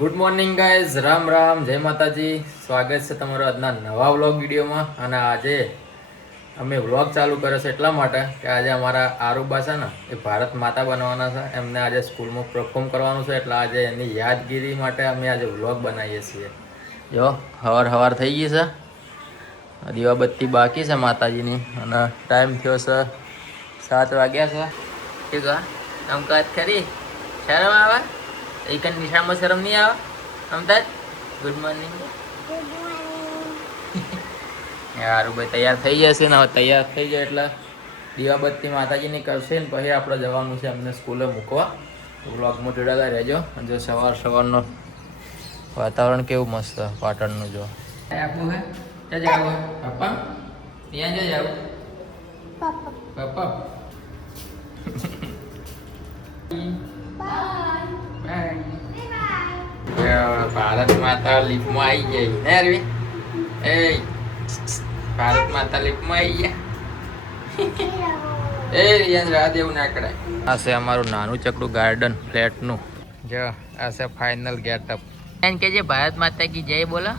Good morning guys, Ram Ram, જય માતાજી. સ્વાગત છે તમારો આજના નવા વ્લોગ વિડીયોમાં. અને આજે અમે વ્લોગ ચાલુ કર્યો છે એટલા માટે કે આજે અમારા આરુબા છે ને એ ભારત માતા બનવાના છે. એમને આજે સ્કૂલમાં પરફોર્મ કરવાનું છે, એટલે આજે એની યાદગીરી માટે અમે આજે વ્લોગ બનાવીએ છીએ. જો હવાર થઈ ગઈ છે, દીવાબત્તી બાકી છે માતાજીની, અને ટાઈમ થયો છે 7 વાગ્યા છે. ઠીક છે, કામકાજ કરી શરમ આવે એક નિશાળમાં શરમ નહીં આવે? અમદાજ ગુડ મોર્નિંગ. યાર ભાઈ તૈયાર થઈ જશે ને, હવે તૈયાર થઈ જાય એટલે દીવાબત્તી માતાજીની કરશે ને પછી આપણે જવાનું છે અમને સ્કૂલે મૂકવા. વ્લોગમાં જોડાતા રહેજો. જો સવારનું વાતાવરણ કેવું મસ્ત પાટણનું. જો આપવું હે ક્યાં જાવ પપ્પા? ત્યાં જ જાવ પપ્પા. ભારત માતા લીફમાં આવી ગઈ ને અરવી? એ ભારત માતા લીફમાં આવી ગયા. એ રિયાન રાત એવું ના કરાય. આ છે અમારું નાનું ચકડું ગાર્ડન ફ્લેટનું. જો આ છે ફાઇનલ ગેટઅપ. એમ કે જે ભારત માતા કી જય બોલો,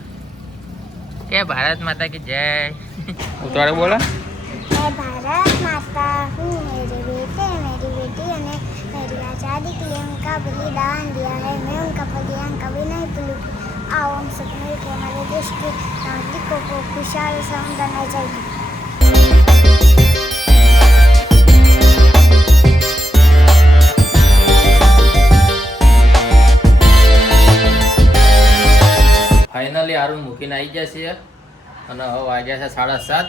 કે ભારત માતા કી જય ઉતારે બોલો. भारत माता हूँ, मेरे बेटे मेरी बेटी ने मेरी आज़ादी के लिए उनका बलिदान दिया है। मैं उनका बलिदान कभी नहीं भूलूंगी। आओ हम सब मिलकर हमारे देश के नागरिकों को खुशहाल समझना चाहिए। ફાઇનલી આરુણ મૂકીને આવી ગયા છીએ અને હવે વાગ્યા છે 7:30.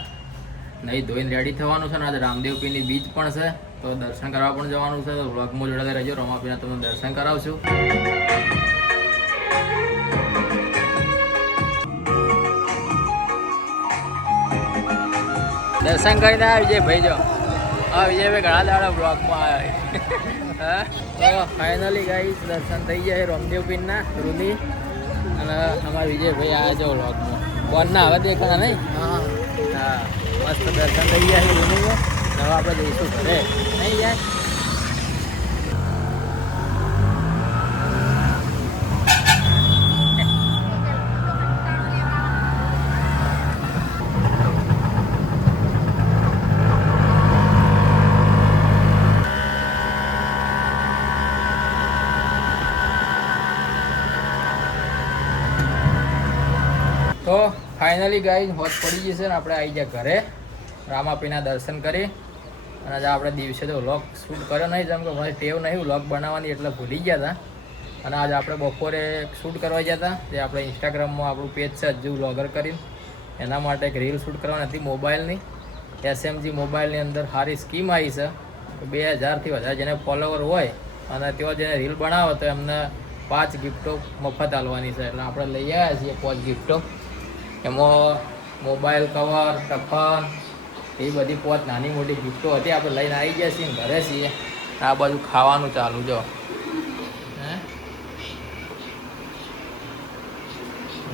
નહીં ધોઈને રેડી થવાનું છે ને આજે રામદેવપીરની બીચ પણ છે, તો દર્શન કરવા પણ જવાનું છે. તો વ્લોગમાં જોડાતા રહેજો, રમાપીના તમને દર્શન કરાવશું. દર્શન કરીને આ વિજયભાઈ જો હા વિજયભાઈ ઘણા દાડા બ્લોગમાં આવ્યા. હા તો ફાઇનલી ગાઈસ દર્શન થઈ જાય રામદેવપીરના રૂની. અને અમારા વિજયભાઈ આવ્યા છે વ્લોગમાં. કોણના હવે દેખાતા નહીં? હા મસ્ત દર્શન થઈ ગયા છે રૂનીમાં. હવે આપણે જઈશું ઘરે નહીં જાય. તો ફાઇનલી ગાઈઝ હોજ પડી જશે ને આપણે આવી ગયા ઘરે. રામાપીના દર્શન કરી અને આજે આપણે દિવસે તો વ્લોગ શૂટ કર્યો નહીં, જેમ કે મારી ટેવ નહીં વ્લોગ બનાવવાની, એટલે ભૂલી ગયા હતા. અને આજે આપણે બપોરે શૂટ કરવા ગયા હતા, જે આપણે ઇન્સ્ટાગ્રામમાં આપણું પેજ છે હજુ વ્લોગર કરીને, એના માટે એક રીલ શૂટ કરવાની હતી મોબાઈલની. SMG મોબાઈલની અંદર સારી સ્કીમ આવી છે, 2000થી વધારે જેને ફોલોવર હોય અને તેઓ જેને રીલ બનાવો તો એમને 5 ગિફ્ટો મફત આલવાની છે. એટલે આપણે લઈ આવ્યા છીએ 5 ગિફ્ટો. એમાં મોબાઈલ કવર, ટફન, એ બધી 5 નાની મોટી ગિફ્ટો હતી. આપણે લઈને આવી ગયા છીએ, ઘરે છીએ. આ બાજુ ખાવાનું ચાલુ. જો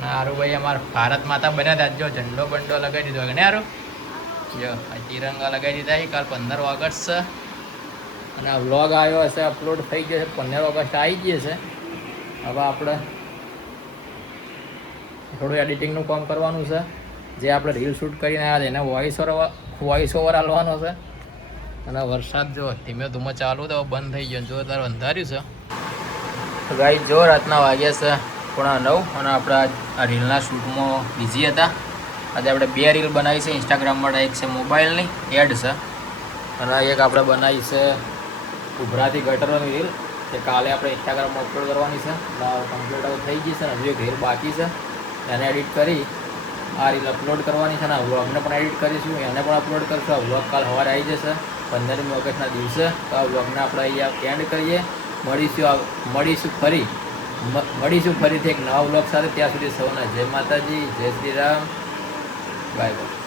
હારું ભાઈ અમારા ભારત માતા બન્યા હતા. જો ઝંડો બંડો લગાવી દીધો ને હારું. જો આ તિરંગા લગાવી દીધા. કાલ 15 ઓગસ્ટ છે અને આ વ્લોગ આવ્યો હશે, અપલોડ થઈ ગયો છે. 15 ઓગસ્ટ આવી ગઈ છે. હવે આપણે થોડું એડિટિંગનું કામ કરવાનું છે. જે આપણે રીલ શૂટ કરીને આવ્યા છે એને વોઇસ ઓવર આલવાનો છે. અને વરસાદ જો ધીમે ધીમે ચાલુ તો બંધ થઈ ગયો, જોરદાર અંધાર્યું છે. ગાઈ જો રાતના વાગ્યા છે 9:30 અને આપણે આ રીલના શૂટમાં બિઝી હતા. આજે આપણે 2 રીલ બનાવી છે ઇન્સ્ટાગ્રામ માટે. એક છે મોબાઈલની એડ છે અને એક આપણે બનાવી છે ઉભરાતી ગટરોની રીલ, જે કાલે આપણે ઇન્સ્ટાગ્રામમાં અપલોડ કરવાની છે. કમ્પ્લીટ હવે થઈ ગઈ છે ને હજુ એક રીલ બાકી છે, એને એડિટ કરી આ રીલ અપલોડ કરવાની છે. ને આ વ્લોગને પણ એડિટ કરીશું, એને પણ અપલોડ કરીશું. આ વ્લોગ કાલ સવારે આવી જશે 15મી ઓગસ્ટના દિવસે. તો આ વ્લોગને આપણે અહીંયા એન્ડ કરીએ. મળીશું ફરીથી એક નવા વ્લોગ સાથે. ત્યાં સુધી સૌને જય માતાજી, જય શ્રી રામ, બાય બાય.